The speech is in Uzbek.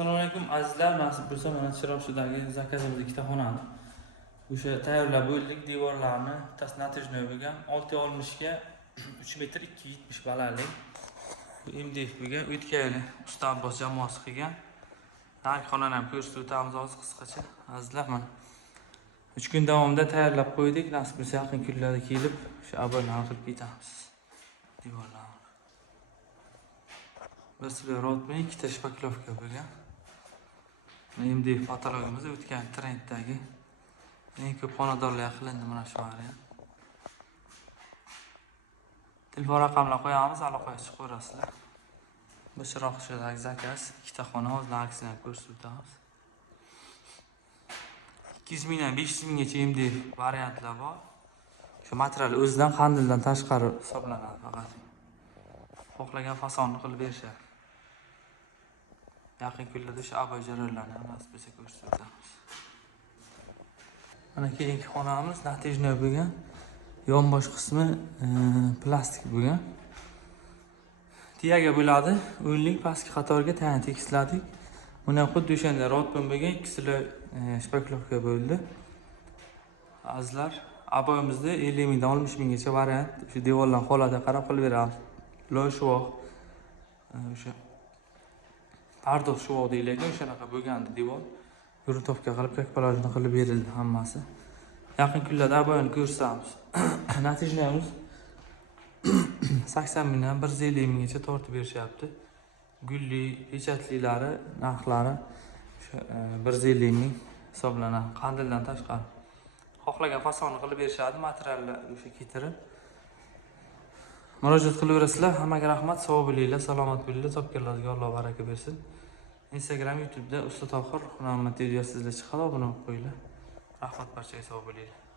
Assalomu alaykum azizlar, nasib bo'lsa mana Chiroqchidagi zakazimizda ikkita xonani o'sha tayyorlab bo'ldik. Devorlarni bittasi natijnoy bo'lgan 6.60 ga 3 metr 2.70 balandlik. Bu MDF bo'lgan, o'tkayli usta Abbos jamoasi qilgan. Narx xonani ham ko'rsatib o'tamiz hozir qisqacha. Azizlar mana 3 kun davomida tayyorlab qo'ydik. Nasib bo'lsa yaqin kunlarda kelib o'sha abonani qilib ketamiz. Devorlarni bir rotmi, ikkita shpaklovka bo'lgan. MDF patologimiz o'tgan trenddagi eng ko'p xonadonlar qilindi mana shu variant. Telefon raqamlarini qo'yamiz, aloqaga chiqib ko'rasizlar. Bu Chiroqchidagi zakaz, ikkita xona hozir aksini ko'rsatib o'tamiz. 200 mingdan 500 minggacha MDF variantlar bor. Shu material o'zidan qandildan tashqari hisoblanadi faqat. Xohlagan fasonni qilib berishadi. Yaqin kunlarda o'sha aboy jarayonlarni ham nasib bo'lsa ko'rsatib o'tamiz. Mana keyingi xonamiz natijnoy bo'lgan. Yonbosh qismi plastik bo'lgan. Tiyaga bo'ladi. O'nlik pastki qatorga tayanch tekisladik. Buni ham xuddi o'shanda rotbin bo'lgan, ikkisini shpaklovka bo'ldi. Azizlar, aboyimizda 50 mingdan 60 minggacha variant. Shu devorlar holatiga qarab qilib beramiz. Loyshuvoq o'sha pardoz shuvoq deyiladi, o'shanaqa bo'lgandi devor. Grutovka qilib, kakpalajni qilib berildi hammasi. Yaqin kunlarda aboyini ko'rsatamiz. Natijamiz 80 mingdan 150 minggacha tortib berishyapti. Gulli, pechatlilari narxlari o'sha 150 ming hisoblanadi. Qandildan tashqari. Xohlagan fasonni qilib berishadi, materiallar o'sha ketirib. Murojaat qilaverasizlar. Hammaga rahmat, sog' bo'linglar, salomat bo'linglar, topganlarga Alloh baraka bersin. Instagram, YouTube'da Usta Tohir hunarmand videosi sizlar chiqadi, obuna bo'lib qo'yinglar. Rahmat barchaga, sog' bo'linglar.